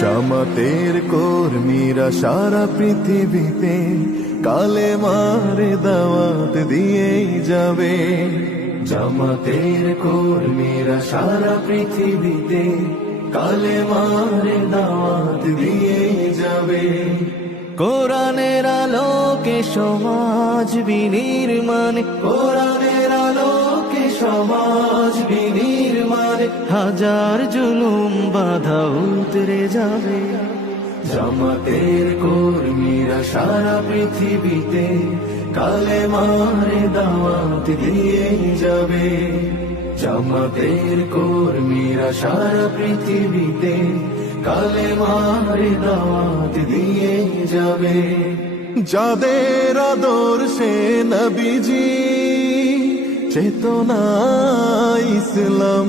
জামাতের কর্মীরা সারা পৃথিবীতে কালেমার দাওয়াত দিয়েই যাবে। জামাতের কর্মীরা সারা পৃথিবীতে কালেমার দাওয়াত দিয়েই যাবে। কোরআনের আলোকে সমাজ বিনির্মাণ, কোরআনের আলোকে সমাজ বিনির্মাণ, হাজার জুলুম বাধা উতরে যাবে। জামাতের কর্মীরা সারা পৃথিবীতে কালেমার দাওয়াত দিয়ে যাবে। জামাতের কর্মীরা সারা পৃথিবীতে কালেমার দাওয়াত দিয়ে যাবে। যাদের আদর্শে নবীজি চেতনা ইসলাম,